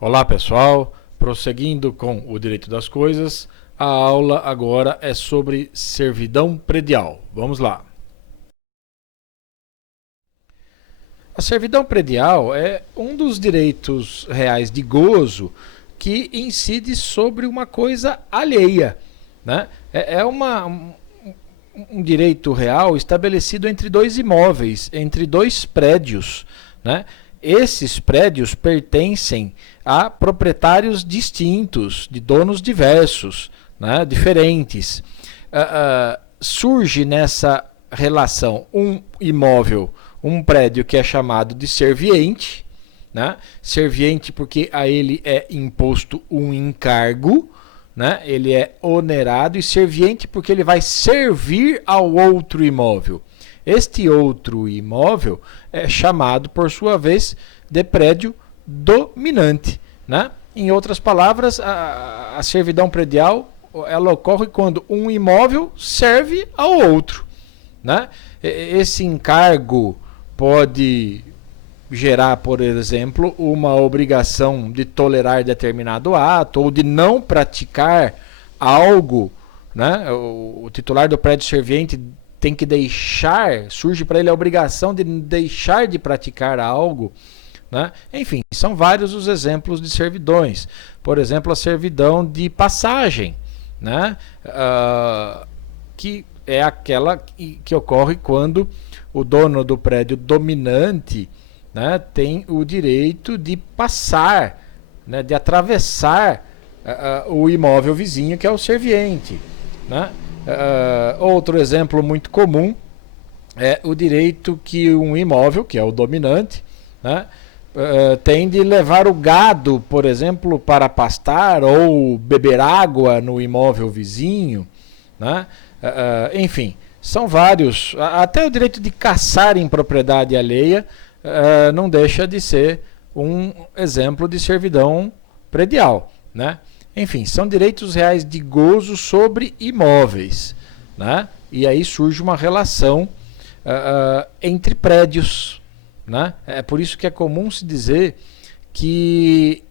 Olá pessoal, prosseguindo com o direito das coisas, a aula agora é sobre servidão predial. Vamos lá. A servidão predial é um dos direitos reais de gozo que incide sobre uma coisa alheia, né? Um direito real estabelecido entre dois imóveis, entre dois prédios, né? Esses prédios pertencem a proprietários distintos, de donos diversos, né? Diferentes. Surge nessa relação um imóvel, um prédio que é chamado de serviente, né? Serviente porque a ele é imposto um encargo, né? Ele é onerado, e serviente porque ele vai servir ao outro imóvel. Este outro imóvel é chamado, por sua vez, de prédio dominante, né? Em outras palavras, a servidão predial ela ocorre quando um imóvel serve ao outro, né? Esse encargo pode gerar, por exemplo, uma obrigação de tolerar determinado ato ou de não praticar algo, né? O titular do prédio serviente tem que deixar, surge para ele a obrigação de deixar de praticar algo, né? Enfim, são vários os exemplos de servidões. Por exemplo, a servidão de passagem, né? Que é aquela que ocorre quando o dono do prédio dominante, né, tem o direito de passar, né, de atravessar o imóvel vizinho, que é o serviente, né? Outro exemplo muito comum é o direito que um imóvel, que é o dominante, né, tem de levar o gado, por exemplo, para pastar ou beber água no imóvel vizinho, né? Enfim, são vários. Até o direito de caçar em propriedade alheia não deixa de ser um exemplo de servidão predial, né? Enfim, são direitos reais de gozo sobre imóveis, né? E aí surge uma relação entre prédios, né? É por isso que é comum se dizer que,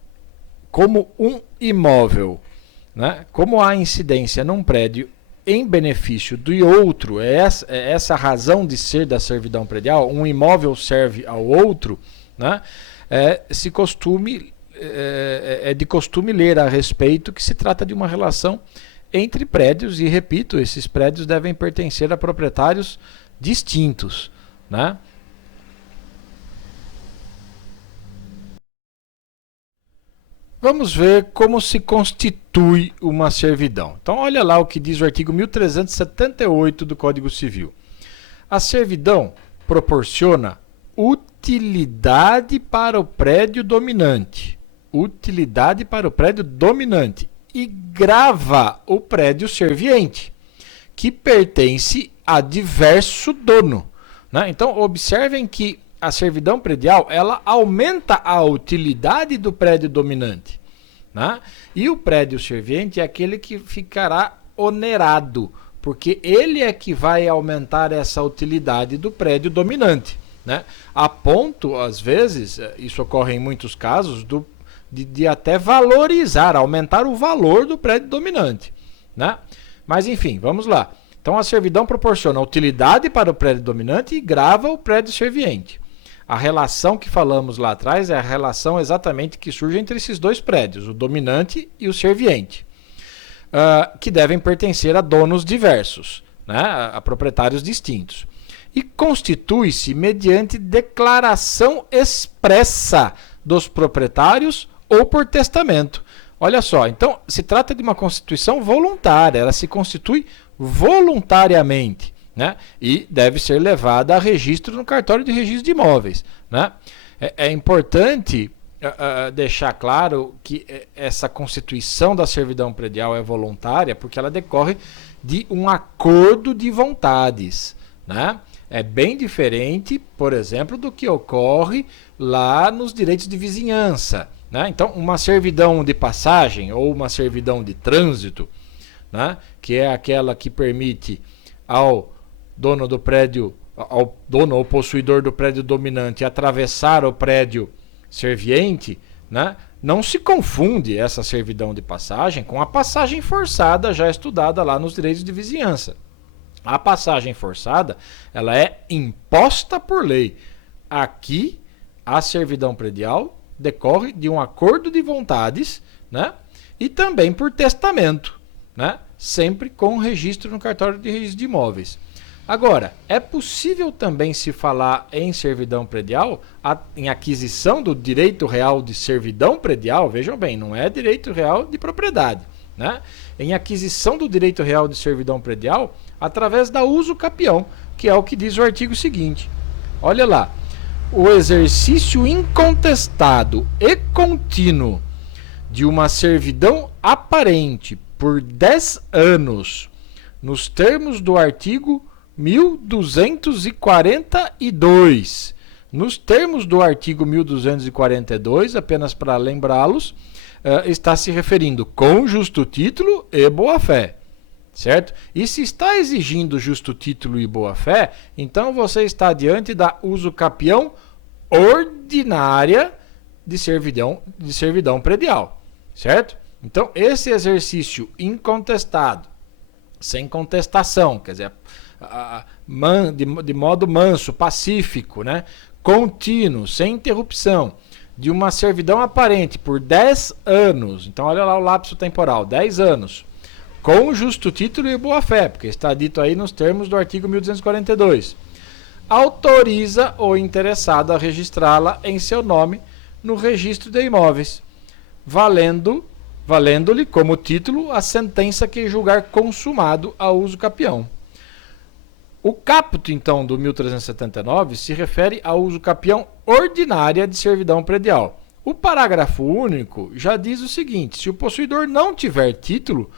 como um imóvel, né, como há incidência num prédio em benefício do outro, é essa a razão de ser da servidão predial, um imóvel serve ao outro, né? É de costume ler a respeito que se trata de uma relação entre prédios, e repito, esses prédios devem pertencer a proprietários distintos, né? Vamos ver como se constitui uma servidão. Então, olha lá o que diz o artigo 1378 do Código Civil. A servidão proporciona utilidade para o prédio dominante. Utilidade para o prédio dominante. E grava o prédio serviente, que pertence a diverso dono, né? Então, observem que a servidão predial ela aumenta a utilidade do prédio dominante, né? E o prédio serviente é aquele que ficará onerado, porque ele é que vai aumentar essa utilidade do prédio dominante, né? A ponto, às vezes, isso ocorre em muitos casos, de até valorizar, aumentar o valor do prédio dominante, né? Mas enfim, vamos lá. Então a servidão proporciona utilidade para o prédio dominante e grava o prédio serviente. A relação que falamos lá atrás é a relação exatamente que surge entre esses dois prédios, o dominante e o serviente, que devem pertencer a donos diversos, né, a proprietários distintos. E constitui-se mediante declaração expressa dos proprietários ou por testamento. Olha só, então se trata de uma constituição voluntária, ela se constitui voluntariamente, né? E deve ser levada a registro no cartório de registro de imóveis, né? É importante deixar claro que essa constituição da servidão predial é voluntária porque ela decorre de um acordo de vontades, né? É bem diferente, por exemplo, do que ocorre lá nos direitos de vizinhança, né? Então, uma servidão de passagem ou uma servidão de trânsito, né, que é aquela que permite ao dono do prédio, ao dono ou possuidor do prédio dominante atravessar o prédio serviente, né, não se confunde essa servidão de passagem com a passagem forçada já estudada lá nos direitos de vizinhança. A passagem forçada, ela é imposta por lei. Aqui, a servidão predial decorre de um acordo de vontades, né? E também por testamento, né? Sempre com registro no cartório de registro de imóveis. Agora, é possível também se falar em servidão predial, em aquisição do direito real de servidão predial, vejam bem, não é direito real de propriedade, né? Em aquisição do direito real de servidão predial, através da uso capião, que é o que diz o artigo seguinte. Olha lá, o exercício incontestado e contínuo de uma servidão aparente por 10 anos, nos termos do artigo 1242. Nos termos do artigo 1242, apenas para lembrá-los, está se referindo com justo título e boa-fé, certo? E se está exigindo justo título e boa-fé, então você está diante da uso capião ordinária de servidão predial, certo? Então, esse exercício incontestado, sem contestação, quer dizer, de modo manso, pacífico, né? Contínuo, sem interrupção, de uma servidão aparente por 10 anos, então olha lá o lapso temporal, 10 anos, com justo título e boa-fé, porque está dito aí nos termos do artigo 1242, autoriza o interessado a registrá-la em seu nome no registro de imóveis, valendo-lhe como título a sentença que julgar consumado a uso capião. O caput, então, do 1379 se refere ao uso capião ordinária de servidão predial. O parágrafo único já diz o seguinte: se o possuidor não tiver título,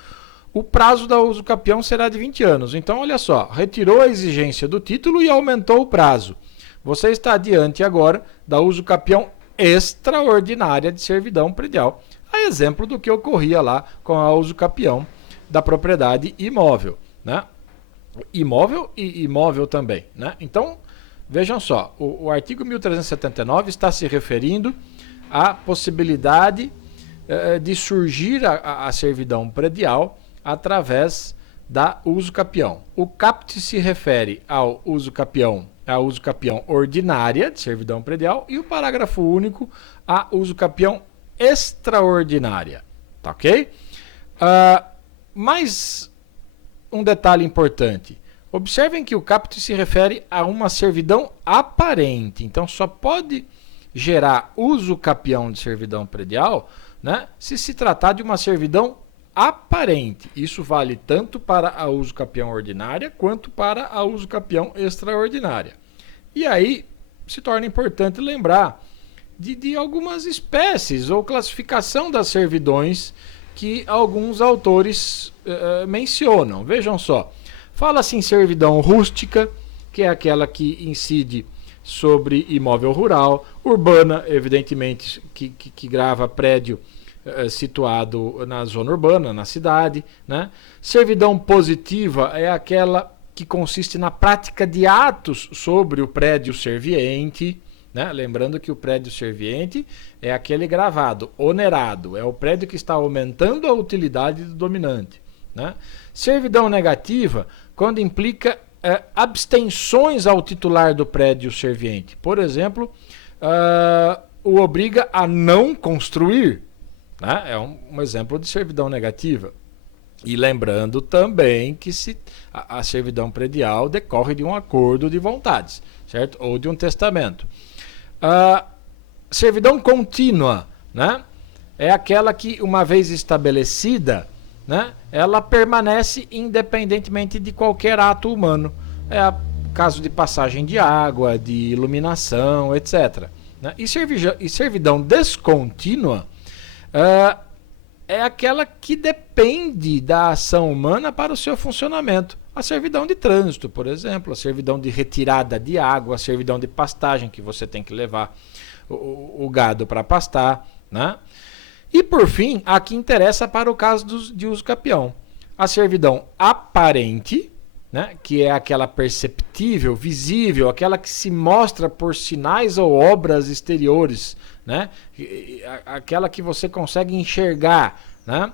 o prazo da uso capião será de 20 anos. Então, olha só, retirou a exigência do título e aumentou o prazo. Você está diante agora da uso capião extraordinária de servidão predial, a exemplo do que ocorria lá com a uso capião da propriedade imóvel, né? Imóvel e imóvel também, né? Então, vejam só, o artigo 1379 está se referindo à possibilidade de surgir a servidão predial através da uso capião. O caput se refere ao uso capião, à uso capião ordinária de servidão predial, e o parágrafo único à uso capião extraordinária, tá ok? Mas um detalhe importante. Observem que o caput se refere a uma servidão aparente. Então, só pode gerar uso capião de servidão predial, né, se tratar de uma servidão aparente. Isso vale tanto para a uso capião ordinária quanto para a uso capião extraordinária. E aí se torna importante lembrar de algumas espécies ou classificação das servidões que alguns autores mencionam. Vejam só, fala-se em servidão rústica, que é aquela que incide sobre imóvel rural, urbana, evidentemente, que grava prédio situado na zona urbana, na cidade, né? Servidão positiva é aquela que consiste na prática de atos sobre o prédio serviente, né? Lembrando que o prédio serviente é aquele gravado, onerado, é o prédio que está aumentando a utilidade do dominante, né? Servidão negativa, quando implica abstenções ao titular do prédio serviente. Por exemplo, o obriga a não construir, né? É um exemplo de servidão negativa. E lembrando também que a servidão predial decorre de um acordo de vontades, certo? Ou de um testamento. Servidão contínua, né? É aquela que, uma vez estabelecida, né, ela permanece independentemente de qualquer ato humano. É o caso de passagem de água, de iluminação, etc. Né? E servidão descontínua é aquela que depende da ação humana para o seu funcionamento. A servidão de trânsito, por exemplo, a servidão de retirada de água, a servidão de pastagem, que você tem que levar o gado para pastar, né? E, por fim, a que interessa para o caso de uso capião, a servidão aparente, né, que é aquela perceptível, visível, aquela que se mostra por sinais ou obras exteriores, né, aquela que você consegue enxergar, né?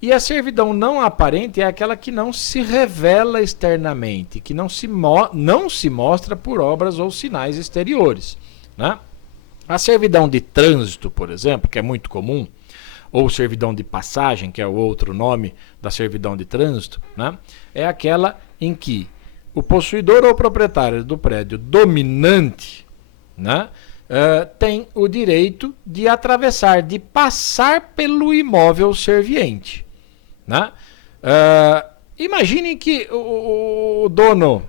E a servidão não aparente é aquela que não se revela externamente, que não se mostra por obras ou sinais exteriores, né? A servidão de trânsito, por exemplo, que é muito comum, ou servidão de passagem, que é o outro nome da servidão de trânsito, né? É aquela em que o possuidor ou proprietário do prédio dominante, né, tem o direito de atravessar, de passar pelo imóvel serviente, né? Imaginem que o dono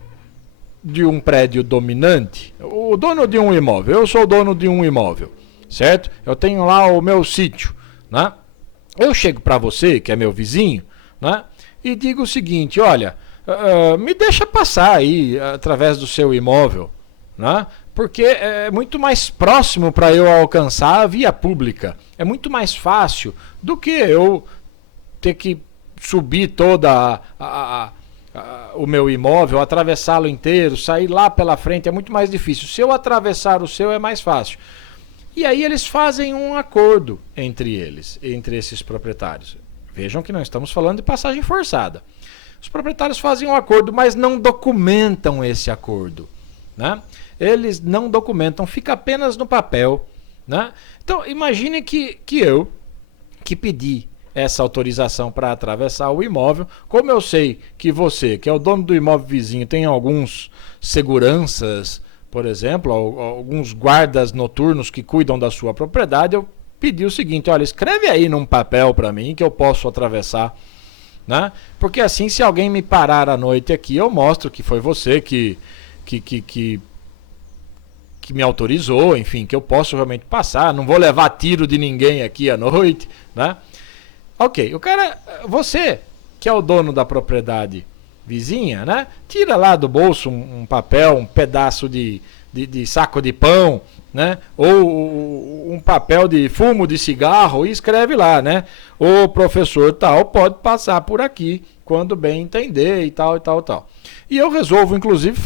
de um prédio dominante, o dono de um imóvel, eu sou dono de um imóvel, certo? Eu tenho lá o meu sítio, né? Eu chego para você, que é meu vizinho, né, e digo o seguinte: olha, me deixa passar aí através do seu imóvel, né, porque é muito mais próximo para eu alcançar a via pública. É muito mais fácil do que eu ter que subir toda o meu imóvel, atravessá-lo inteiro, sair lá pela frente. É muito mais difícil. Se eu atravessar o seu, é mais fácil. E aí eles fazem um acordo entre eles, entre esses proprietários. Vejam que não estamos falando de passagem forçada. Os proprietários fazem um acordo, mas não documentam esse acordo, né? Eles não documentam, fica apenas no papel, né? Então, imagine que eu, que pedi essa autorização para atravessar o imóvel, como eu sei que você, que é o dono do imóvel vizinho, tem alguns seguranças, por exemplo, alguns guardas noturnos que cuidam da sua propriedade, eu pedi o seguinte: olha, escreve aí num papel para mim que eu posso atravessar, né? Porque assim, se alguém me parar à noite aqui, eu mostro que foi você que me autorizou, enfim, que eu posso realmente passar, não vou levar tiro de ninguém aqui à noite, né? Ok, o cara, você que é o dono da propriedade vizinha, né, tira lá do bolso um papel, um pedaço de saco de pão, né, ou um papel de fumo de cigarro e escreve lá, né, o professor tal pode passar por aqui quando bem entender e tal e tal e tal. E eu resolvo inclusive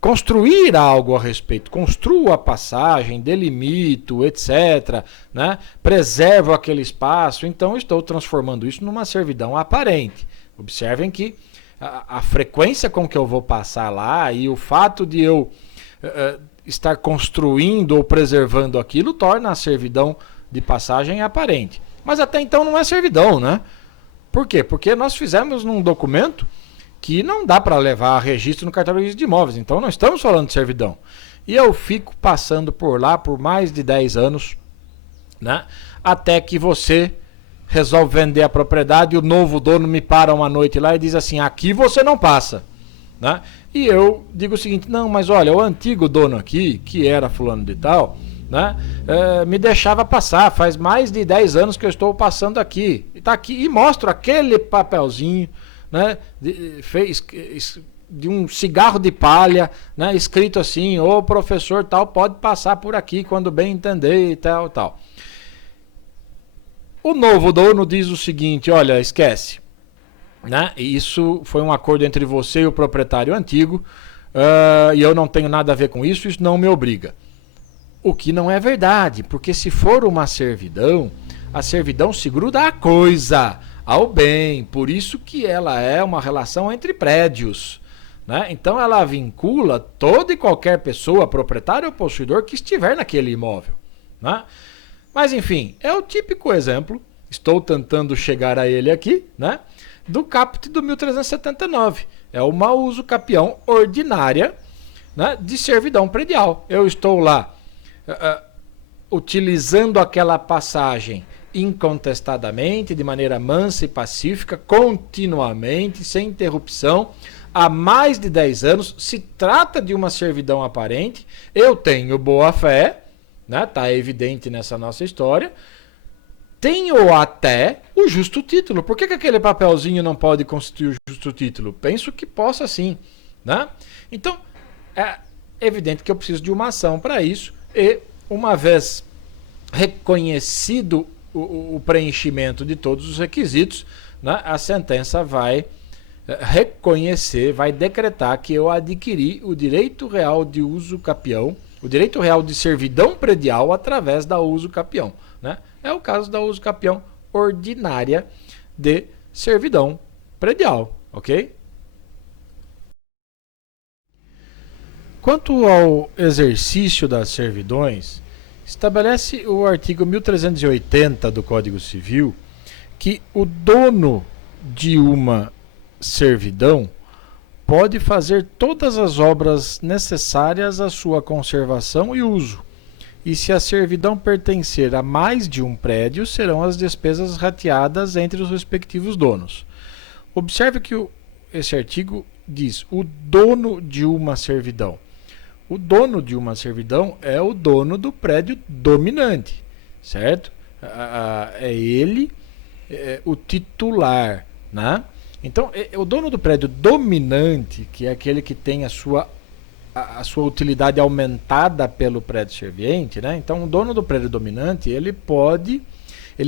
construir algo a respeito, construo a passagem, delimito, etc., né? Preservo aquele espaço, então estou transformando isso numa servidão aparente. Observem que a frequência com que eu vou passar lá e o fato de eu estar construindo ou preservando aquilo torna a servidão de passagem aparente. Mas até então não é servidão, né? Por quê? Porque nós fizemos num documento que não dá para levar a registro no cartório de registro de imóveis. Então não estamos falando de servidão. E eu fico passando por lá por mais de 10 anos, né, até que você resolve vender a propriedade e o novo dono me para uma noite lá e diz assim: aqui você não passa, né? E eu digo o seguinte: não, mas olha, o antigo dono aqui, que era fulano de tal, né, me deixava passar, faz mais de 10 anos que eu estou passando aqui. E tá aqui, e mostro aquele papelzinho, né, de um cigarro de palha, né, escrito assim: o professor tal pode passar por aqui quando bem entender e tal, tal. O novo dono diz o seguinte: olha, esquece, né, isso foi um acordo entre você e o proprietário antigo, e eu não tenho nada a ver com isso, isso não me obriga. O que não é verdade, porque se for uma servidão, a servidão se gruda à coisa, ao bem, por isso que ela é uma relação entre prédios, né? Então ela vincula toda e qualquer pessoa, proprietário ou possuidor, que estiver naquele imóvel, né? Mas enfim, é o típico exemplo, estou tentando chegar a ele aqui, né, do caput do 1379. É uma uso capião ordinária, né, de servidão predial. Eu estou lá utilizando aquela passagem incontestadamente, de maneira mansa e pacífica, continuamente, sem interrupção, há mais de 10 anos. Se trata de uma servidão aparente, eu tenho boa fé, né? Tá evidente nessa nossa história, tenho até o justo título. Por que aquele papelzinho não pode constituir o justo título? Penso que possa sim, né? Então, é evidente que eu preciso de uma ação para isso, e uma vez reconhecido o preenchimento de todos os requisitos, né, a sentença vai reconhecer, vai decretar que eu adquiri o direito real de uso capião, o direito real de servidão predial através da uso capião, né? É o caso da uso capião ordinária de servidão predial, ok? Quanto ao exercício das servidões, estabelece o artigo 1380 do Código Civil que o dono de uma servidão pode fazer todas as obras necessárias à sua conservação e uso. E se a servidão pertencer a mais de um prédio, serão as despesas rateadas entre os respectivos donos. Observe que esse artigo diz o dono de uma servidão. O dono de uma servidão é o dono do prédio dominante, certo? É ele, o titular, né? Então, o dono do prédio dominante, que é aquele que tem a sua utilidade aumentada pelo prédio serviente, né? Então, o dono do prédio dominante, ele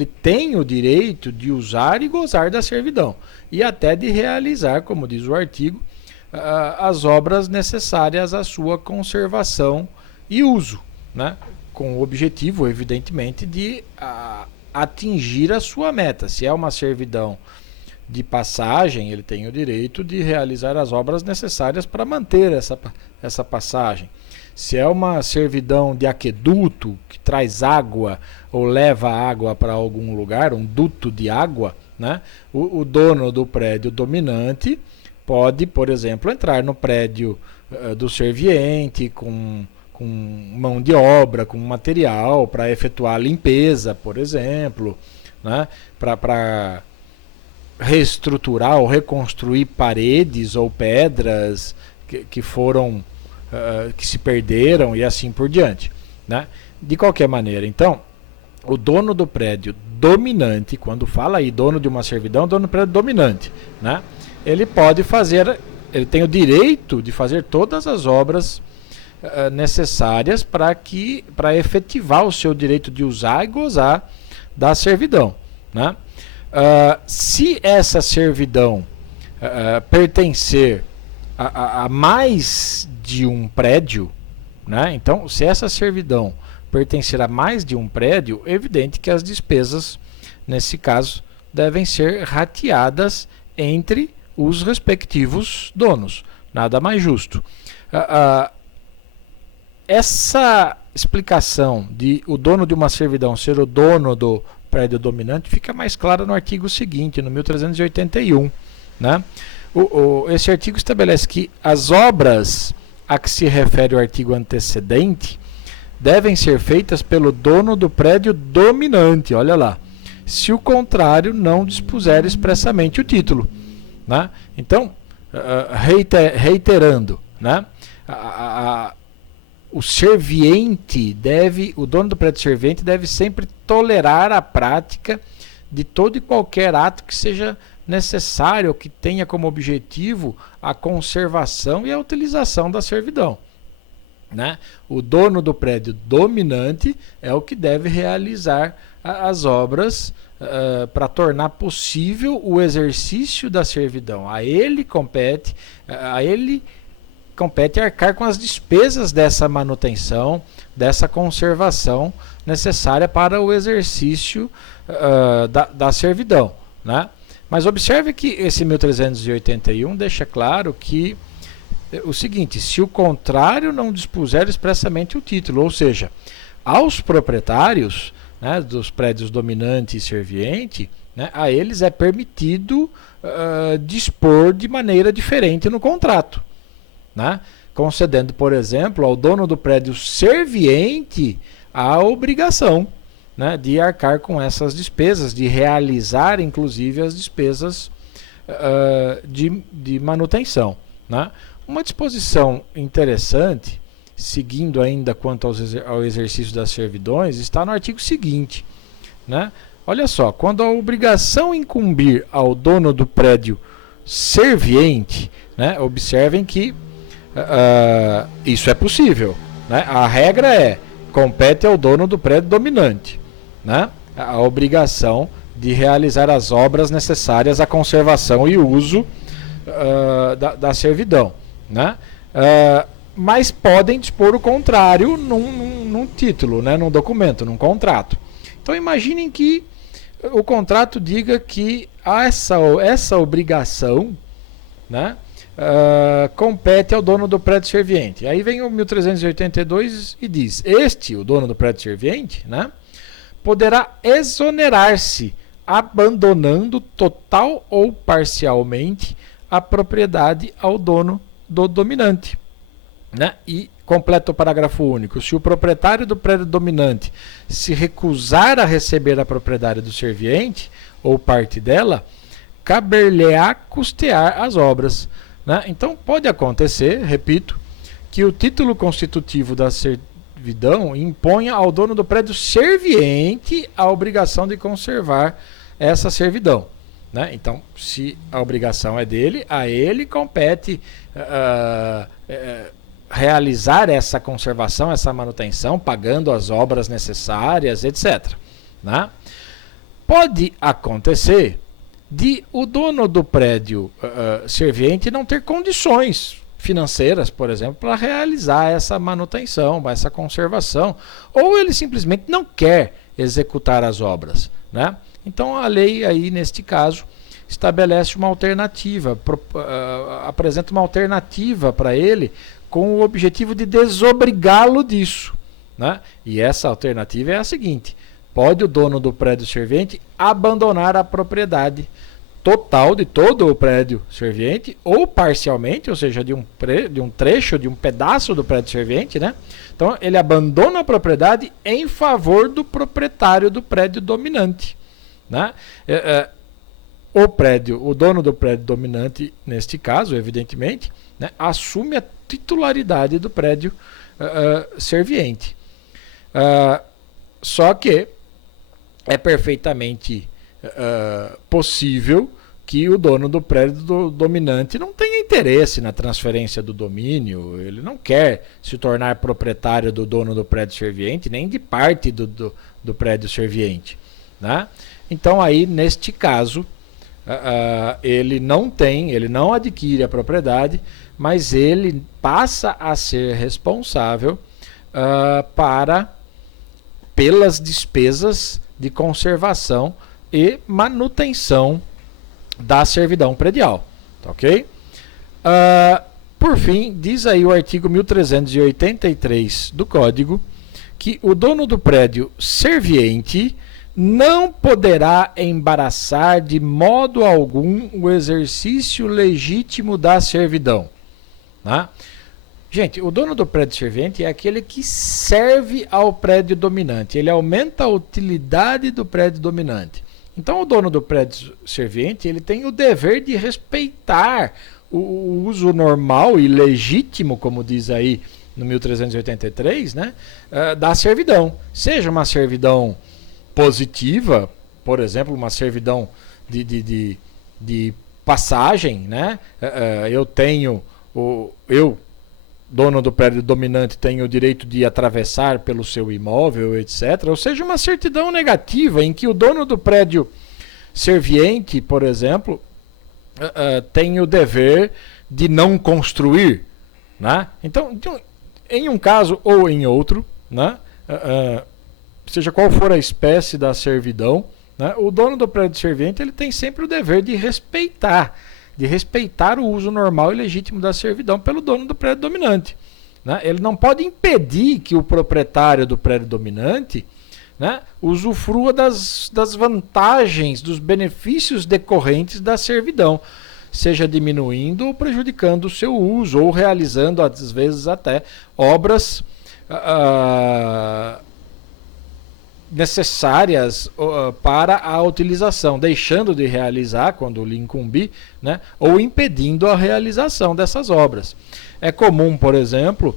tem o direito de usar e gozar da servidão e até de realizar, como diz o artigo, as obras necessárias à sua conservação e uso, né? Com o objetivo, evidentemente, de atingir a sua meta. Se é uma servidão de passagem, ele tem o direito de realizar as obras necessárias para manter essa passagem. Se é uma servidão de aqueduto, que traz água ou leva água para algum lugar, um duto de água, né? O dono do prédio dominante pode, por exemplo, entrar no prédio do serviente com mão de obra, com material para efetuar a limpeza, por exemplo, né? Para reestruturar ou reconstruir paredes ou pedras que foram que se perderam e assim por diante, né? De qualquer maneira, então, o dono do prédio dominante, quando fala aí dono de uma servidão, dono do prédio dominante, né? Ele tem o direito de fazer todas as obras necessárias para efetivar o seu direito de usar e gozar da servidão, né? Se essa servidão pertencer a mais de um prédio, né? Então, se essa servidão pertencer a mais de um prédio, é evidente que as despesas, nesse caso, devem ser rateadas entre os respectivos donos. Nada mais justo. Essa explicação de o dono de uma servidão ser o dono do prédio dominante fica mais clara no artigo seguinte, no 1381, né? Esse artigo estabelece que as obras a que se refere o artigo antecedente devem ser feitas pelo dono do prédio dominante, olha lá, se o contrário não dispuser expressamente o título, né? Então, reiterando, né? O dono do prédio serviente deve sempre tolerar a prática de todo e qualquer ato que seja necessário, que tenha como objetivo a conservação e a utilização da servidão, né? O dono do prédio dominante é o que deve realizar as obras para tornar possível o exercício da servidão. A ele compete arcar com as despesas dessa manutenção, dessa conservação necessária para o exercício da servidão, né? Mas observe que esse 1381 deixa claro que o seguinte: se o contrário não dispuser expressamente o título, ou seja, aos proprietários, né, dos prédios dominante e serviente, né, a eles é permitido dispor de maneira diferente no contrato, né, concedendo, por exemplo, ao dono do prédio serviente a obrigação, né, de arcar com essas despesas, de realizar inclusive as despesas de manutenção, né. Uma disposição interessante, seguindo ainda quanto ao exercício das servidões, está no artigo seguinte, né? Olha só, quando a obrigação incumbir ao dono do prédio serviente, né, observem que isso é possível, né? A regra compete ao dono do prédio dominante, né, a obrigação de realizar as obras necessárias à conservação e uso da servidão, né? Mas podem dispor o contrário num título, né? Num documento, num contrato. Então imaginem que o contrato diga que essa obrigação, né, compete ao dono do prédio serviente. Aí vem o 1382 e diz: o dono do prédio serviente, né, poderá exonerar-se abandonando total ou parcialmente a propriedade ao dono do dominante, né? E completa o parágrafo único: se o proprietário do prédio dominante se recusar a receber a propriedade do serviente ou parte dela, caber-lhe-á custear as obras, né? Então pode acontecer, repito, que o título constitutivo da servidão imponha ao dono do prédio serviente a obrigação de conservar essa servidão, né? Então, se a obrigação é dele, a ele compete realizar essa conservação, essa manutenção, pagando as obras necessárias, etc., né? Pode acontecer de o dono do prédio serviente não ter condições financeiras, por exemplo, para realizar essa manutenção, essa conservação, ou ele simplesmente não quer executar as obras, né? Então a lei aí, neste caso, estabelece uma alternativa, apresenta uma alternativa para ele com o objetivo de desobrigá-lo disso, né? E essa alternativa é a seguinte: pode o dono do prédio servente abandonar a propriedade total de todo o prédio servente ou parcialmente, ou seja, de um trecho, de um pedaço do prédio servente, né? Então ele abandona a propriedade em favor do proprietário do prédio dominante, né? O dono do prédio dominante, neste caso, evidentemente, né, assume a titularidade do prédio serviente. Só que é perfeitamente possível que o dono do prédio dominante não tenha interesse na transferência do domínio, ele não quer se tornar proprietário do dono do prédio serviente, nem de parte do prédio serviente, né? Então aí, neste caso, ele não adquire a propriedade, mas ele passa a ser responsável pelas despesas de conservação e manutenção da servidão predial, tá, ok? Por fim, diz aí o artigo 1383 do Código que o dono do prédio serviente não poderá embaraçar de modo algum o exercício legítimo da servidão, né? Gente, o dono do prédio serviente é aquele que serve ao prédio dominante, ele aumenta a utilidade do prédio dominante. Então, o dono do prédio serviente, ele tem o dever de respeitar o uso normal e legítimo, como diz aí no 1383, né, da servidão. Seja uma servidão positiva, por exemplo, uma servidão de passagem, né? Eu, dono do prédio dominante, tenho o direito de atravessar pelo seu imóvel, etc. Ou seja, uma certidão negativa em que o dono do prédio serviente, por exemplo, tem o dever de não construir, né? Então, em um caso ou em outro, né, seja qual for a espécie da servidão, né, o dono do prédio serviente, ele tem sempre o dever de respeitar o uso normal e legítimo da servidão pelo dono do prédio dominante, né? Ele não pode impedir que o proprietário do prédio dominante, né, usufrua das vantagens, dos benefícios decorrentes da servidão, seja diminuindo ou prejudicando o seu uso, ou realizando, às vezes, até obras necessárias para a utilização, deixando de realizar quando lhe incumbir, né, ou impedindo a realização dessas obras. É comum, por exemplo,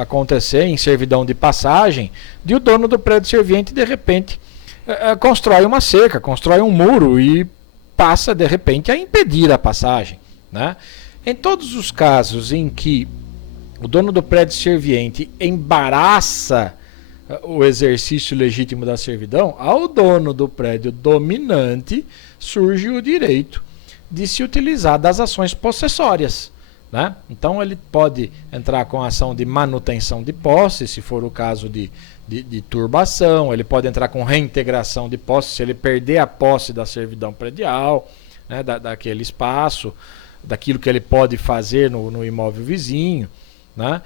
acontecer em servidão de passagem, de o dono do prédio serviente, de repente, constrói uma cerca, constrói um muro e passa, de repente, a impedir a passagem, né? Em todos os casos em que o dono do prédio serviente embaraça o exercício legítimo da servidão, ao dono do prédio dominante surge o direito de se utilizar das ações possessórias, né? Então ele pode entrar com a ação de manutenção de posse, se for o caso de turbação, ele pode entrar com reintegração de posse, se ele perder a posse da servidão predial, né, daquele espaço, daquilo que ele pode fazer no imóvel vizinho, né?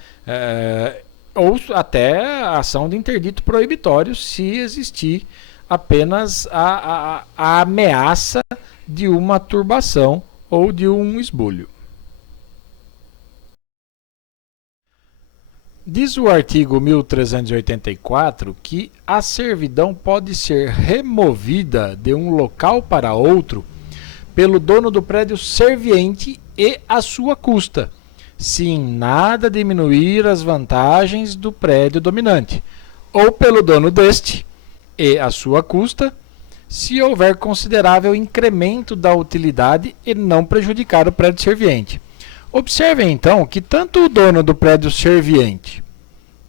Ou até a ação de interdito proibitório, se existir apenas a ameaça de uma turbação ou de um esbulho. Diz o artigo 1384 que a servidão pode ser removida de um local para outro pelo dono do prédio serviente e à sua custa, se em nada diminuir as vantagens do prédio dominante, ou pelo dono deste e à sua custa, se houver considerável incremento da utilidade e não prejudicar o prédio serviente. Observem então que tanto o dono do prédio serviente,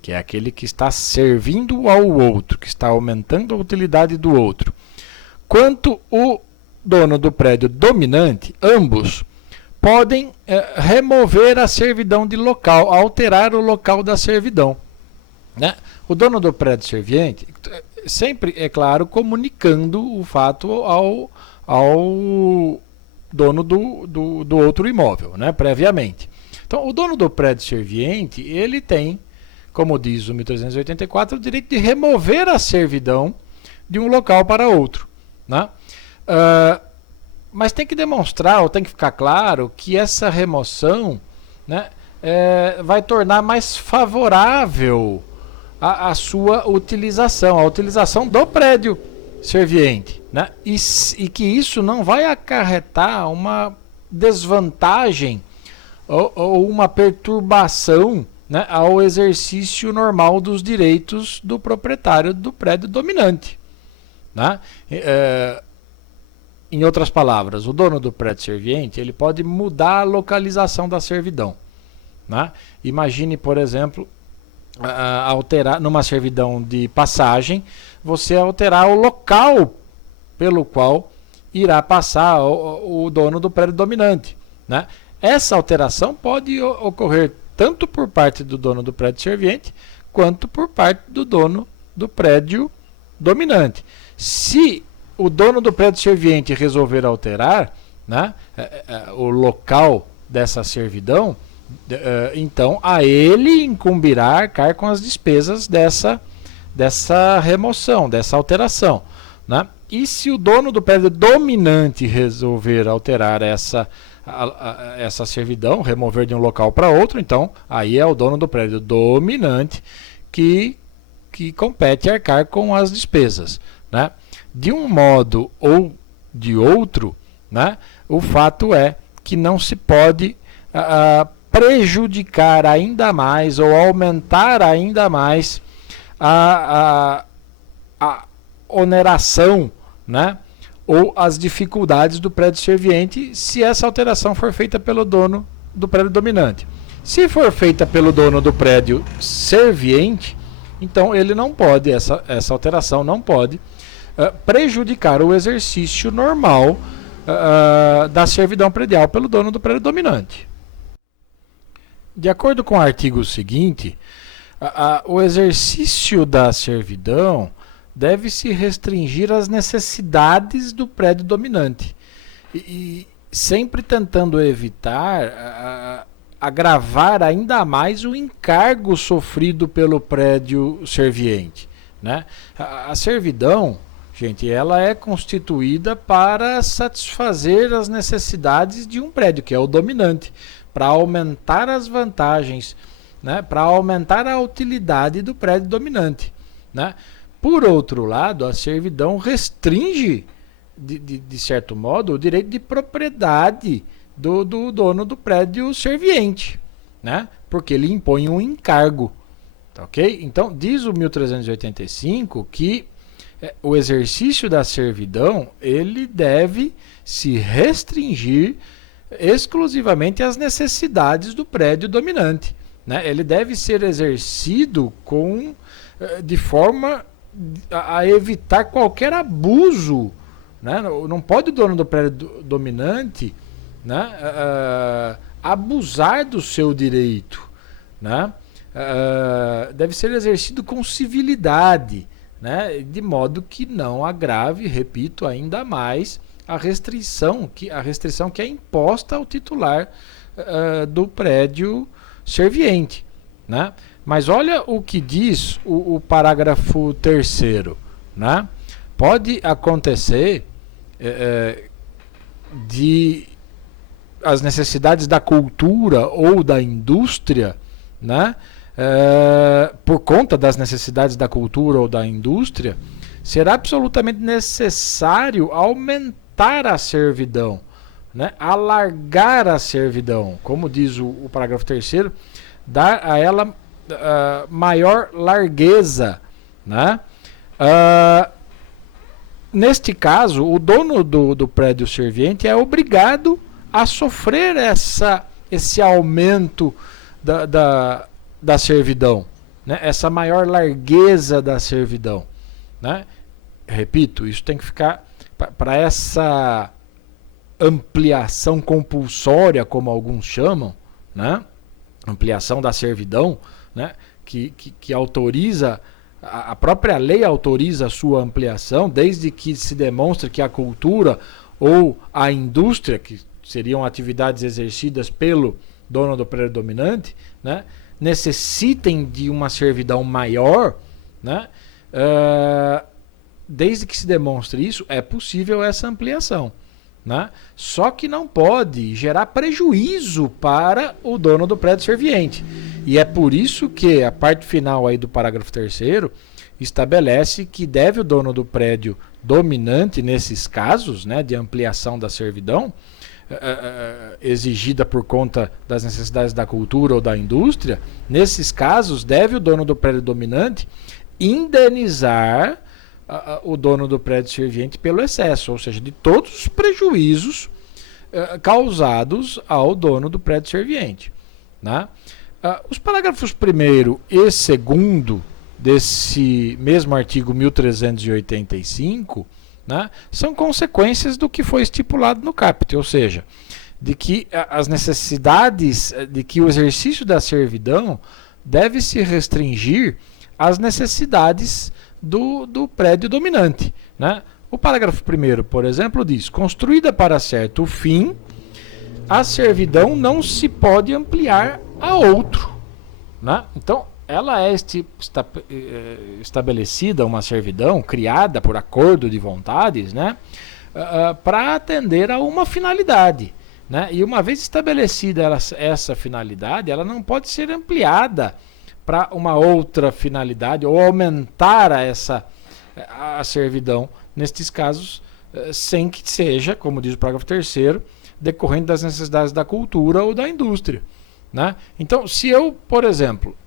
que é aquele que está servindo ao outro, que está aumentando a utilidade do outro, quanto o dono do prédio dominante, ambos podem remover a servidão de local, alterar o local da servidão, né? O dono do prédio serviente, sempre, é claro, comunicando o fato ao dono do outro imóvel, né, previamente. Então, o dono do prédio serviente, ele tem, como diz o 1384, o direito de remover a servidão de um local para outro, né? Mas tem que demonstrar, ou tem que ficar claro, que essa remoção, né, vai tornar mais favorável a sua utilização, a utilização do prédio serviente, né? E que isso não vai acarretar uma desvantagem ou uma perturbação, né, ao exercício normal dos direitos do proprietário do prédio dominante, né? Em outras palavras, o dono do prédio serviente, ele pode mudar a localização da servidão, né? Imagine, por exemplo, alterar numa servidão de passagem, você alterar o local pelo qual irá passar o dono do prédio dominante, né? Essa alteração pode ocorrer tanto por parte do dono do prédio serviente, quanto por parte do dono do prédio dominante. Se o dono do prédio serviente resolver alterar, né, o local dessa servidão, então a ele incumbirá arcar com as despesas dessa remoção, dessa alteração, né? E se o dono do prédio dominante resolver alterar essa servidão, remover de um local para outro, então aí é o dono do prédio dominante que compete arcar com as despesas, né? De um modo ou de outro, né, o fato é que não se pode prejudicar ainda mais ou aumentar ainda mais a oneração, né, ou as dificuldades do prédio serviente, se essa alteração for feita pelo dono do prédio dominante. Se for feita pelo dono do prédio serviente, então ele não pode, essa alteração não pode prejudicar o exercício normal da servidão predial pelo dono do prédio dominante. De acordo com o artigo seguinte, o exercício da servidão deve se restringir às necessidades do prédio dominante e sempre tentando evitar agravar ainda mais o encargo sofrido pelo prédio serviente, né? A servidão, gente, ela é constituída para satisfazer as necessidades de um prédio, que é o dominante, para aumentar as vantagens, né, para aumentar a utilidade do prédio dominante, né? Por outro lado, a servidão restringe, de certo modo, o direito de propriedade do dono do prédio serviente, né? Porque ele impõe um encargo, tá, ok? Então, diz o 1385 que o exercício da servidão, ele deve se restringir exclusivamente às necessidades do prédio dominante, né? Ele deve ser exercido de forma a evitar qualquer abuso, né? Não pode o dono do prédio dominante né, abusar do seu direito, né, deve ser exercido com civilidade, né, de modo que não agrave, repito, ainda mais a restrição que é imposta ao titular do prédio serviente, né? Mas olha o que diz o parágrafo 3º, né? Pode acontecer de as necessidades da cultura ou da indústria, né? Por conta das necessidades da cultura ou da indústria, será absolutamente necessário aumentar a servidão, né? Alargar a servidão, como diz o parágrafo 3º, dar a ela maior largueza, né? Neste caso, o dono do prédio serviente é obrigado a sofrer esse aumento da servidão, né? Essa maior largueza da servidão, né? Repito, isso tem que ficar para essa ampliação compulsória, como alguns chamam, né? Ampliação da servidão, né? Que autoriza, a própria lei autoriza a sua ampliação, desde que se demonstre que a cultura ou a indústria, que seriam atividades exercidas pelo dono do prédio dominante, né, necessitem de uma servidão maior, né, desde que se demonstre isso, é possível essa ampliação, né? Só que não pode gerar prejuízo para o dono do prédio serviente. E é por isso que a parte final aí do parágrafo 3º estabelece que deve o dono do prédio dominante, nesses casos, né, de ampliação da servidão, exigida por conta das necessidades da cultura ou da indústria, nesses casos deve o dono do prédio dominante indenizar o dono do prédio serviente pelo excesso, ou seja, de todos os prejuízos causados ao dono do prédio serviente, né? Os parágrafos 1º e 2º desse mesmo artigo 1385, né, são consequências do que foi estipulado no caput, ou seja, de que as necessidades, de que o exercício da servidão deve se restringir às necessidades do prédio dominante, né? O parágrafo 1º, por exemplo, diz: construída para certo fim, a servidão não se pode ampliar a outro, né? Então, ela é estabelecida, uma servidão criada por acordo de vontades, né, para atender a uma finalidade, né? E uma vez estabelecida essa finalidade, ela não pode ser ampliada para uma outra finalidade ou aumentar a servidão, nestes casos, sem que seja, como diz o parágrafo 3º, decorrente das necessidades da cultura ou da indústria, né? Então, se eu, por exemplo,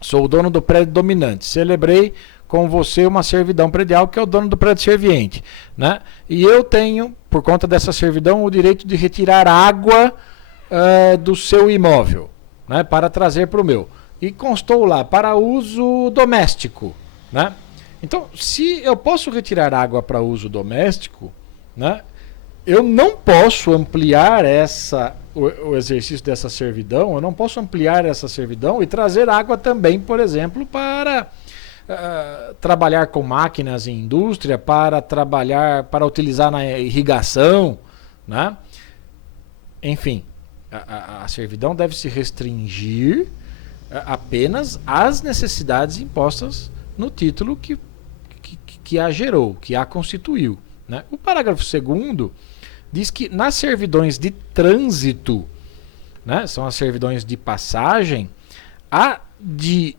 sou o dono do prédio dominante, celebrei com você uma servidão predial, que é o dono do prédio serviente, né? E eu tenho, por conta dessa servidão, o direito de retirar água do seu imóvel, né, para trazer para o meu. E constou lá, para uso doméstico, né? Então, se eu posso retirar água para uso doméstico, né, eu não posso ampliar o exercício dessa servidão, eu não posso ampliar essa servidão e trazer água também, por exemplo, para trabalhar com máquinas em indústria, para utilizar na irrigação, né? Enfim, a servidão deve se restringir apenas às necessidades impostas no título que a gerou, que a constituiu, né? O parágrafo 2º diz que nas servidões de trânsito, né, são as servidões de passagem, a de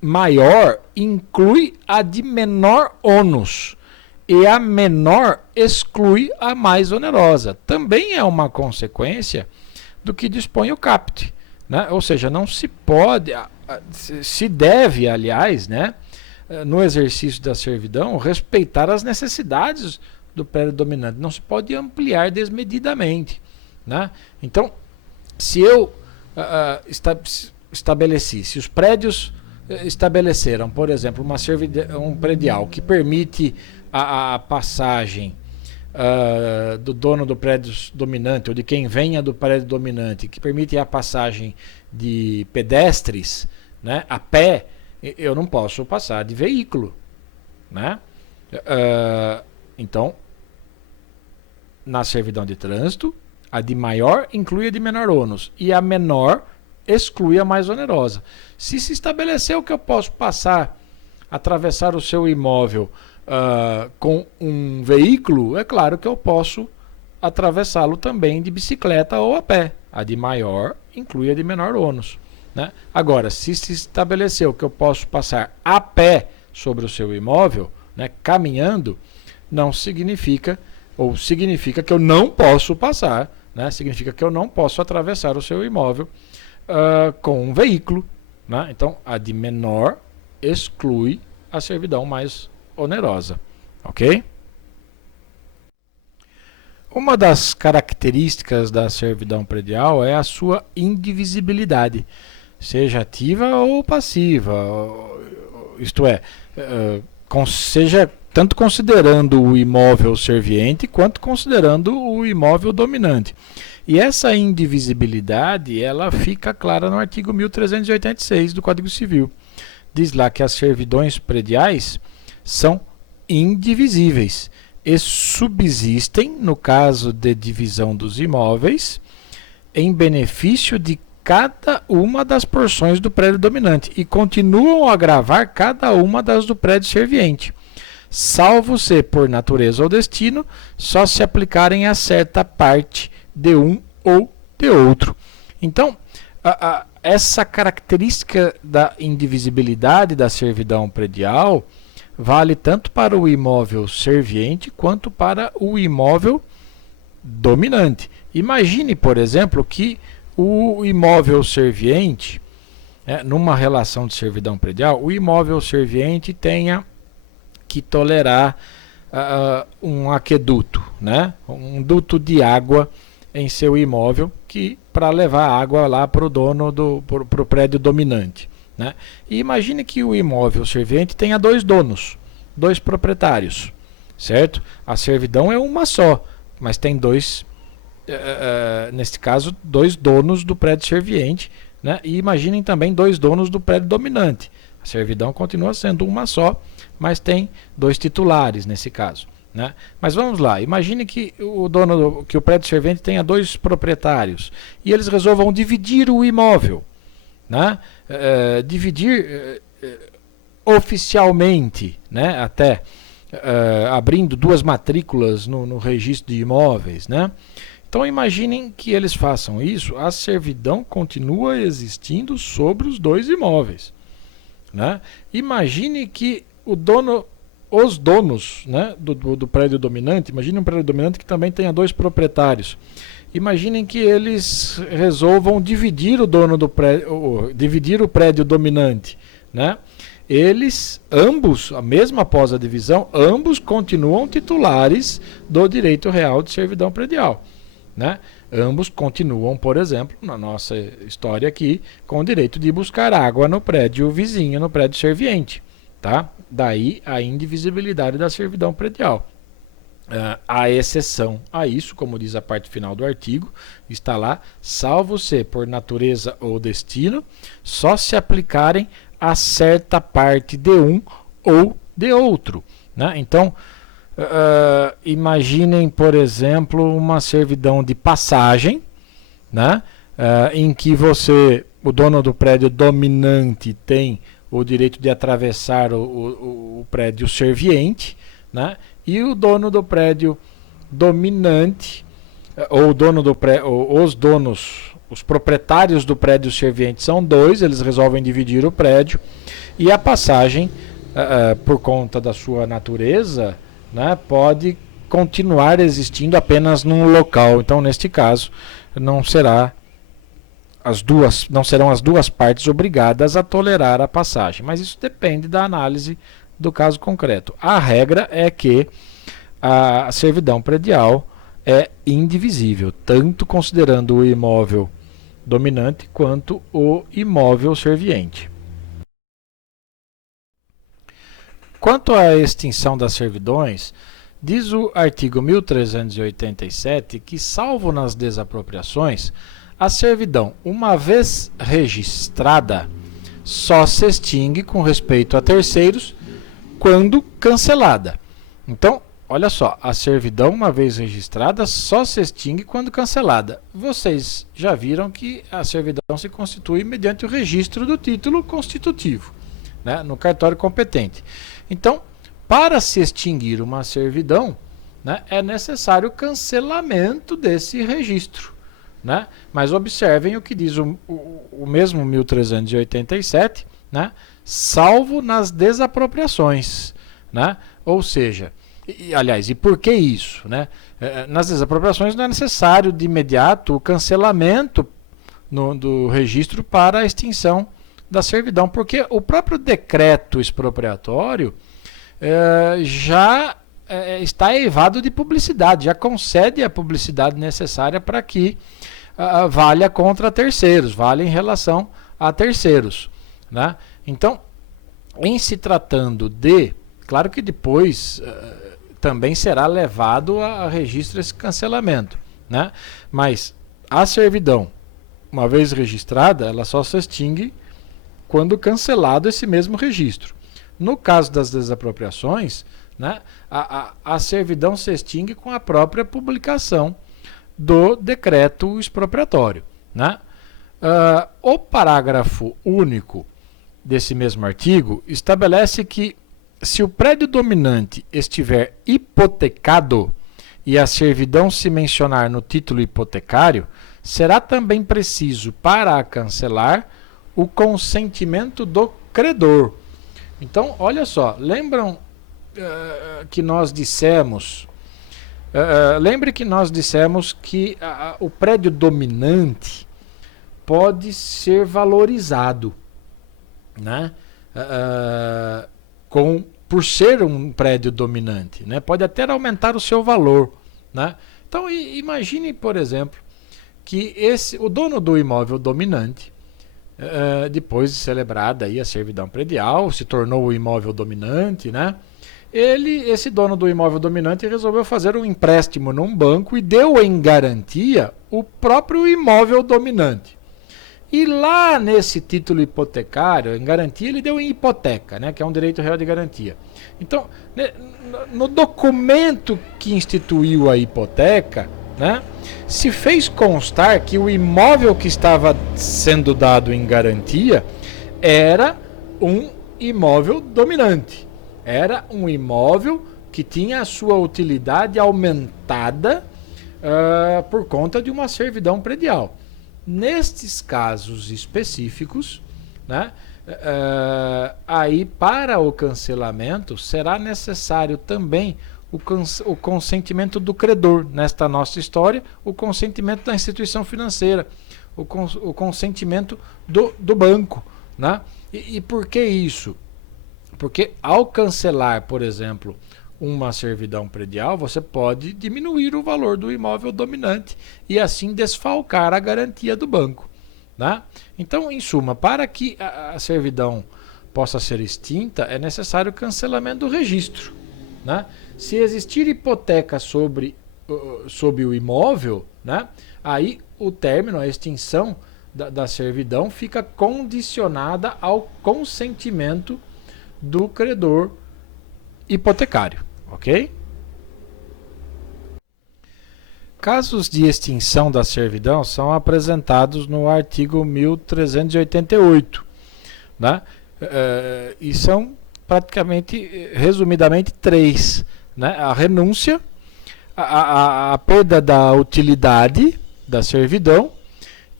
maior inclui a de menor ônus e a menor exclui a mais onerosa. Também é uma consequência do que dispõe o caput, né? Ou seja, não se pode, se deve, aliás, né, no exercício da servidão, respeitar as necessidades do prédio dominante. Não se pode ampliar desmedidamente, né? Então, se eu estabeleci, se os prédios estabeleceram, por exemplo, um predial que permite a passagem do dono do prédio dominante ou de quem venha do prédio dominante, que permite a passagem de pedestres, né, a pé, eu não posso passar de veículo, né? Então, na servidão de trânsito, a de maior inclui a de menor ônus e a menor exclui a mais onerosa. Se estabeleceu que eu posso atravessar o seu imóvel com um veículo, é claro que eu posso atravessá-lo também de bicicleta ou a pé. A de maior inclui a de menor ônus, né? Agora, se estabeleceu que eu posso passar a pé sobre o seu imóvel, né, caminhando, não significa, ou significa que eu não posso passar, né, significa que eu não posso atravessar o seu imóvel com um veículo, né? Então, a de menor exclui a servidão mais onerosa, ok? Uma das características da servidão predial é a sua indivisibilidade, seja ativa ou passiva, isto é, seja tanto considerando o imóvel serviente quanto considerando o imóvel dominante. E essa indivisibilidade, ela fica clara no artigo 1386 do Código Civil. Diz lá que as servidões prediais são indivisíveis e subsistem, no caso de divisão dos imóveis, em benefício de cada uma das porções do prédio dominante e continuam a gravar cada uma das do prédio serviente, salvo se, por natureza ou destino, só se aplicarem a certa parte de um ou de outro. Então, essa característica da indivisibilidade da servidão predial vale tanto para o imóvel serviente quanto para o imóvel dominante. Imagine, por exemplo, que o imóvel serviente, numa relação de servidão predial, o imóvel serviente tenha que tolerar um aqueduto, né? Um duto de água em seu imóvel para levar água lá para o dono pro prédio dominante, né? E imagine que o imóvel serviente tenha dois donos, dois proprietários, certo? A servidão é uma só, mas tem dois, neste caso, dois donos do prédio serviente, né? E imaginem também dois donos do prédio dominante. A servidão continua sendo uma só, mas tem dois titulares nesse caso, né? Mas vamos lá, imagine que que o prédio servente tenha dois proprietários e eles resolvam dividir o imóvel, né? Dividir oficialmente, né? Até abrindo duas matrículas no registro de imóveis, né? Então imaginem que eles façam isso, a servidão continua existindo sobre os dois imóveis, né? Imagine que os donos, né, do prédio dominante, imagine um prédio dominante que também tenha dois proprietários. Imaginem que eles resolvam dividir o dono do prédio, dividir o prédio dominante, né? Eles, ambos, mesmo após a divisão, ambos continuam titulares do direito real de servidão predial, né? Ambos continuam, por exemplo, na nossa história aqui, com o direito de buscar água no prédio vizinho, no prédio serviente, tá? Daí a indivisibilidade da servidão predial. A exceção a isso, como diz a parte final do artigo, está lá, salvo se, por natureza ou destino, só se aplicarem a certa parte de um ou de outro, né? Então, imaginem, por exemplo, uma servidão de passagem, né? Em que o dono do prédio dominante, tem o direito de atravessar o prédio serviente, né? E o dono do prédio dominante, ou o dono do prédio, os proprietários do prédio serviente são dois, eles resolvem dividir o prédio, e a passagem, por conta da sua natureza, né, pode continuar existindo apenas num local. Então, neste caso, não serão as duas partes obrigadas a tolerar a passagem, mas isso depende da análise do caso concreto. A regra é que a servidão predial é indivisível, tanto considerando o imóvel dominante quanto o imóvel serviente. Quanto à extinção das servidões, Diz o artigo 1387 que, salvo nas desapropriações, a servidão, uma vez registrada, só se extingue com respeito a terceiros quando cancelada. Então, olha só, a servidão, uma vez registrada, só se extingue quando cancelada. Vocês já viram que a servidão se constitui mediante o registro do título constitutivo, né, no cartório competente. Então, para se extinguir uma servidão, né, é necessário o cancelamento desse registro, né? Mas observem o que diz o mesmo 1387, né, salvo nas desapropriações, né? Ou seja, aliás, e por que isso, né? Nas desapropriações não é necessário de imediato o cancelamento do registro para a extinção da servidão, porque o próprio decreto expropriatório já está eivado de publicidade, já concede a publicidade necessária para que valha contra terceiros, valha em relação a terceiros, né? Então, em se tratando de, claro que depois também será levado a registro esse cancelamento, né? Mas a servidão, uma vez registrada, ela só se extingue quando cancelado esse mesmo registro. No caso das desapropriações, né, a servidão se extingue com a própria publicação do decreto expropriatório, né? O parágrafo único desse mesmo artigo estabelece que, se o prédio dominante estiver hipotecado e a servidão se mencionar no título hipotecário, será também preciso, para a cancelar, o consentimento do credor. Então, olha só, lembram que nós dissemos, lembre que nós dissemos que o prédio dominante pode ser valorizado, né? Por ser um prédio dominante, né? Pode até aumentar o seu valor, né? Então, imagine, por exemplo, que o dono do imóvel dominante, depois de celebrada aí a servidão predial, se tornou o imóvel dominante, né? Esse dono do imóvel dominante resolveu fazer um empréstimo num banco e deu em garantia o próprio imóvel dominante. E lá nesse título hipotecário, em garantia, ele deu em hipoteca, né, que é um direito real de garantia. Então, no documento que instituiu a hipoteca, né, se fez constar que o imóvel que estava sendo dado em garantia era um imóvel dominante. Era um imóvel que tinha a sua utilidade aumentada por conta de uma servidão predial. Nestes casos específicos, né, aí para o cancelamento será necessário também o consentimento do credor. Nesta nossa história, o consentimento da instituição financeira, o consentimento do banco, né? E por que isso? Porque ao cancelar, por exemplo, uma servidão predial, você pode diminuir o valor do imóvel dominante e assim desfalcar a garantia do banco, né? Então, em suma, para que a servidão possa ser extinta, é necessário o cancelamento do registro, né? Se existir hipoteca sobre o imóvel, né, aí o término, a extinção da servidão fica condicionada ao consentimento do credor hipotecário, ok? Casos de extinção da servidão são apresentados no artigo 1388, né? E são praticamente, resumidamente, três, né? A renúncia, a perda da utilidade da servidão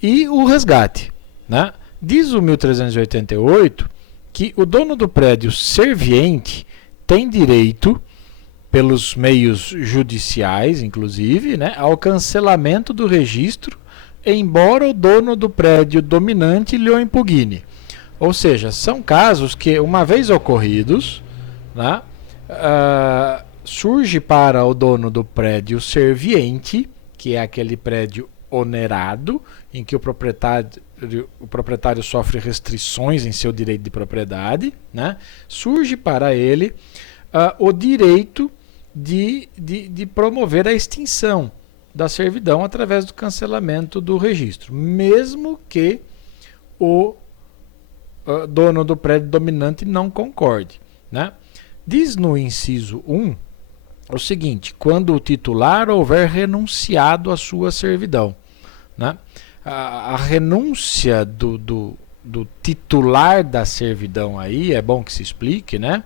e o resgate, né? Diz o 1388 que o dono do prédio serviente tem direito, pelos meios judiciais, inclusive, né, ao cancelamento do registro, embora o dono do prédio dominante lhe o impugne. Ou seja, são casos que, uma vez ocorridos, né, surge para o dono do prédio serviente, que é aquele prédio onerado, em que o proprietário sofre restrições em seu direito de propriedade, né, surge para ele o direito de promover a extinção da servidão através do cancelamento do registro, mesmo que o dono do prédio dominante não concorde, né? Diz no inciso 1 o seguinte: quando o titular houver renunciado à sua servidão, né? A renúncia do titular da servidão aí, é bom que se explique, né?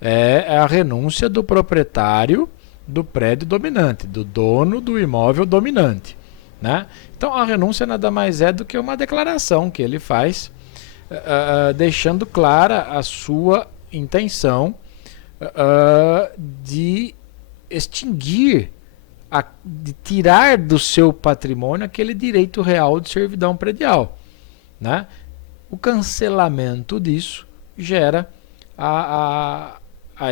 É a renúncia do proprietário do prédio dominante, do dono do imóvel dominante, né? Então a renúncia nada mais é do que uma declaração que ele faz, deixando clara a sua intenção de extinguir, de tirar do seu patrimônio aquele direito real de servidão predial, né? O cancelamento disso gera a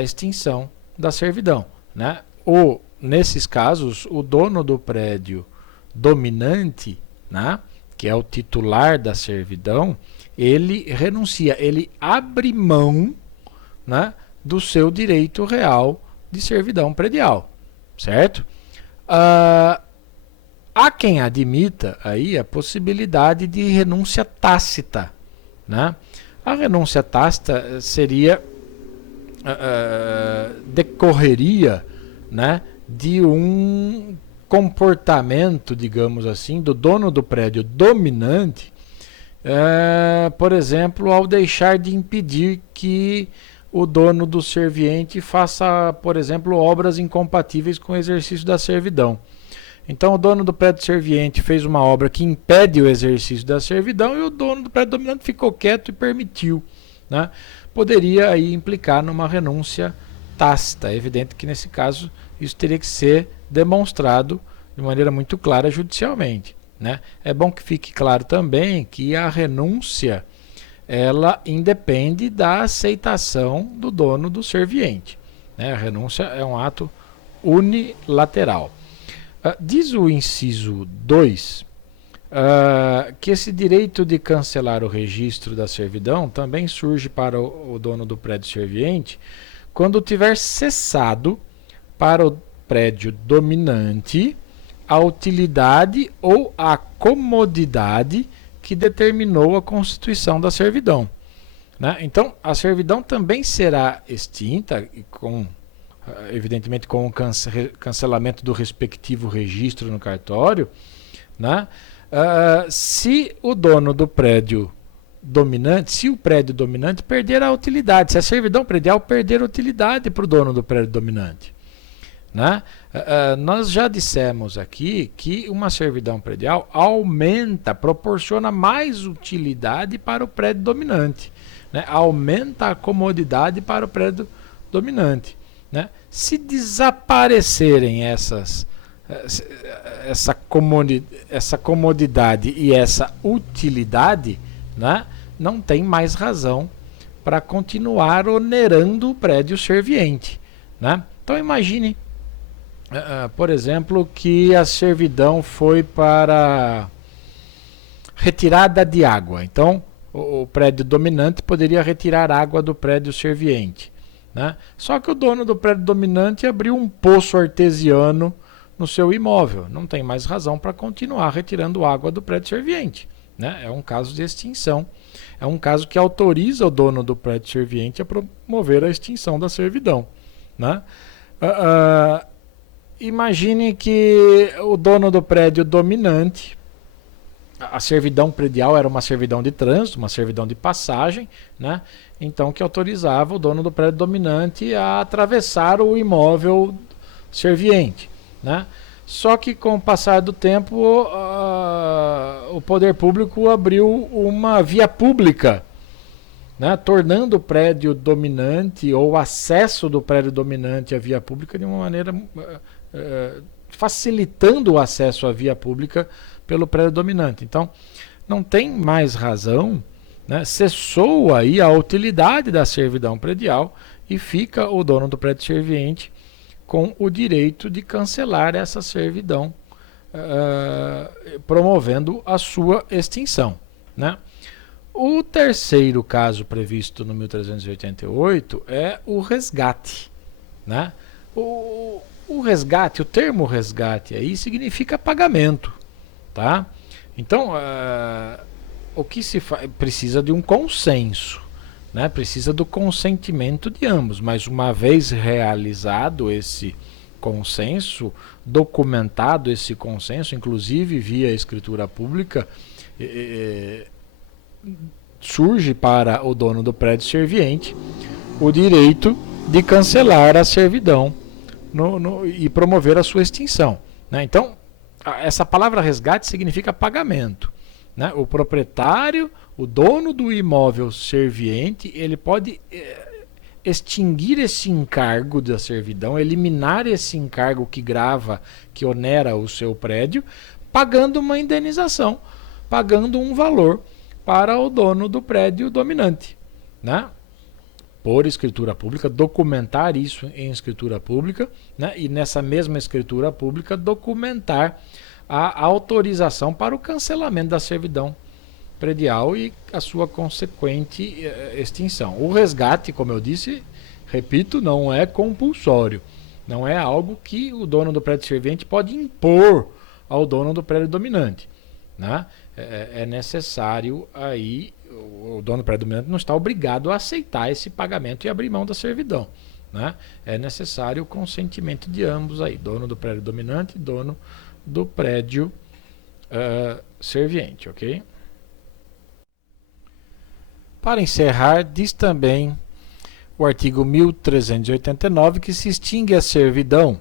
extinção da servidão, né? Ou, nesses casos, o dono do prédio dominante, né, que é o titular da servidão, ele renuncia, ele abre mão, né, do seu direito real de servidão predial, certo? Há quem admita aí a possibilidade de renúncia tácita, né? A renúncia tácita seria decorreria, né, de um comportamento, digamos assim, do dono do prédio dominante, por exemplo, ao deixar de impedir que o dono do serviente faça, por exemplo, obras incompatíveis com o exercício da servidão. Então, o dono do prédio serviente fez uma obra que impede o exercício da servidão e o dono do prédio dominante ficou quieto e permitiu, né? Poderia aí implicar numa renúncia tácita. É evidente que nesse caso isso teria que ser demonstrado de maneira muito clara judicialmente, né? É bom que fique claro também que a renúncia ela independe da aceitação do dono do serviente, né? A renúncia é um ato unilateral. Diz o inciso 2 que esse direito de cancelar o registro da servidão também surge para o dono do prédio serviente quando tiver cessado para o prédio dominante a utilidade ou a comodidade que determinou a constituição da servidão, né? Então, a servidão também será extinta, evidentemente com o cancelamento do respectivo registro no cartório, né? Se o dono do prédio dominante, se o prédio dominante perder a utilidade, se a servidão predial perder a utilidade para o dono do prédio dominante, né? Nós já dissemos aqui que uma servidão predial aumenta, proporciona mais utilidade para o prédio dominante, né? Aumenta a comodidade para o prédio dominante, né? Se desaparecerem essa comodidade e essa utilidade, né, não tem mais razão para continuar onerando o prédio serviente, né? Então imagine, por exemplo, que a servidão foi para retirada de água. Então o prédio dominante poderia retirar água do prédio serviente, né? Só que o dono do prédio dominante abriu um poço artesiano no seu imóvel. Não tem mais razão para continuar retirando água do prédio serviente, né? É um caso de extinção. É um caso que autoriza o dono do prédio serviente a promover a extinção da servidão, né? Imagine que o dono do prédio dominante, a servidão predial era uma servidão de trânsito, uma servidão de passagem, né? Então que autorizava o dono do prédio dominante a atravessar o imóvel serviente, né? Só que com o passar do tempo o poder público abriu uma via pública, né, tornando o prédio dominante ou o acesso do prédio dominante à via pública de uma maneira facilitando o acesso à via pública pelo prédio dominante. Então não tem mais razão, né, cessou aí a utilidade da servidão predial e fica o dono do prédio serviente com o direito de cancelar essa servidão, promovendo a sua extinção, né? O terceiro caso previsto no 1388 é o resgate, né? O resgate, o termo resgate aí significa pagamento, tá? Então, o que se faz? Precisa de um consenso, né? Precisa do consentimento de ambos, mas uma vez realizado esse consenso, documentado esse consenso, inclusive via escritura pública, surge para o dono do prédio serviente o direito de cancelar a servidão e promover a sua extinção, né? Então, essa palavra resgate significa pagamento, né? O proprietário, o dono do imóvel serviente, ele pode extinguir esse encargo da servidão, eliminar esse encargo que grava, que onera o seu prédio, pagando uma indenização, pagando um valor para o dono do prédio dominante, né? Por escritura pública, documentar isso em escritura pública, né? E nessa mesma escritura pública documentar a autorização para o cancelamento da servidão predial e a sua consequente extinção. O resgate, como eu disse, repito, não é compulsório, não é algo que o dono do prédio serviente pode impor ao dono do prédio dominante, né? É necessário aí, o dono do prédio dominante não está obrigado a aceitar esse pagamento e abrir mão da servidão, né? É necessário o consentimento de ambos aí, dono do prédio dominante e dono do prédio serviente, ok? Para encerrar, diz também o artigo 1389 que se extingue a servidão,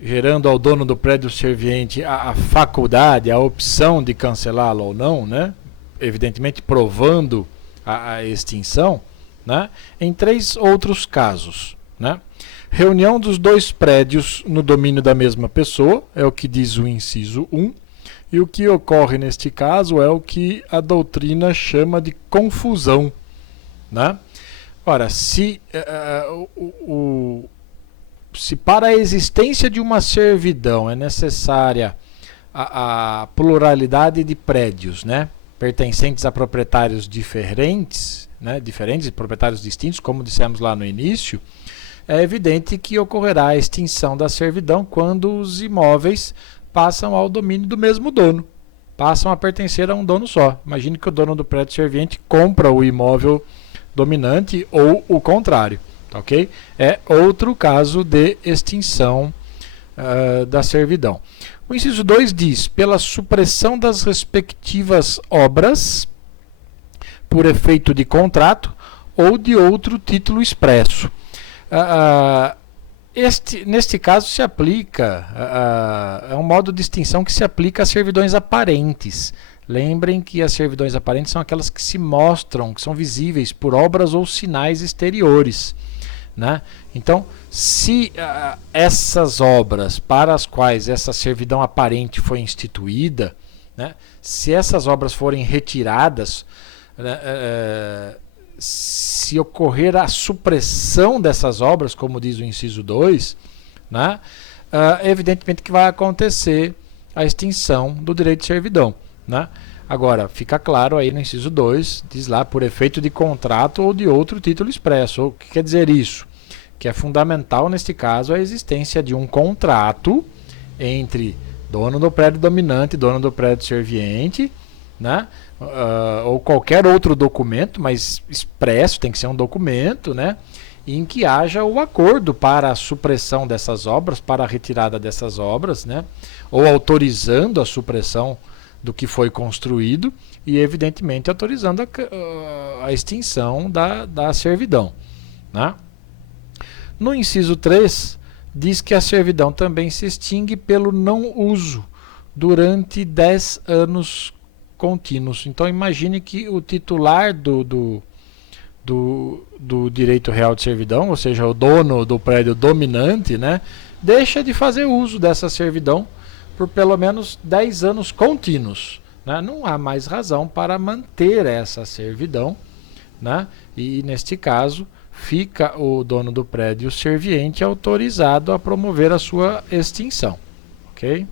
gerando ao dono do prédio serviente a faculdade, a opção de cancelá-lo ou não, né? Evidentemente provando a extinção, né? Em 3 outros casos, né? Reunião dos 2 prédios no domínio da mesma pessoa, é o que diz o inciso 1, e o que ocorre neste caso é o que a doutrina chama de confusão, né? Ora, se para a existência de uma servidão é necessária a pluralidade de prédios, né, pertencentes a proprietários diferentes, né, proprietários distintos, como dissemos lá no início, é evidente que ocorrerá a extinção da servidão quando os imóveis passam ao domínio do mesmo dono, passam a pertencer a um dono só. Imagine que o dono do prédio serviente compra o imóvel dominante ou o contrário. Ok? É outro caso de extinção da servidão. O inciso 2 diz, pela supressão das respectivas obras, por efeito de contrato ou de outro título expresso. Neste caso se aplica, é um modo de extinção que se aplica a servidões aparentes. Lembrem que as servidões aparentes são aquelas que se mostram, que são visíveis por obras ou sinais exteriores, né? Então, se essas obras para as quais essa servidão aparente foi instituída, né, se essas obras forem retiradas, se ocorrer a supressão dessas obras, como diz o inciso 2, né, evidentemente que vai acontecer a extinção do direito de servidão, né? Agora, fica claro aí no inciso 2, diz lá, por efeito de contrato ou de outro título expresso. O que quer dizer isso? Que é fundamental, neste caso, a existência de um contrato entre dono do prédio dominante e dono do prédio serviente, né? Ou qualquer outro documento, mas expresso, tem que ser um documento, né? Em que haja o acordo para a supressão dessas obras, para a retirada dessas obras, né? Ou autorizando a supressão do que foi construído e, evidentemente, autorizando a extinção da servidão, né? No inciso 3, diz que a servidão também se extingue pelo não uso durante 10 anos contínuos. Então, imagine que o titular do direito real de servidão, ou seja, o dono do prédio dominante, né, deixa de fazer uso dessa servidão por pelo menos 10 anos contínuos, né? Não há mais razão para manter essa servidão, né? E neste caso fica o dono do prédio serviente autorizado a promover a sua extinção, ok?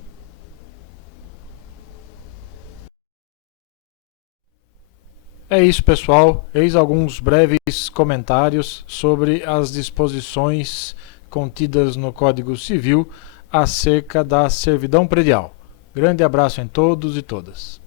É isso, pessoal. Eis alguns breves comentários sobre as disposições contidas no Código Civil acerca da servidão predial. Grande abraço em todos e todas.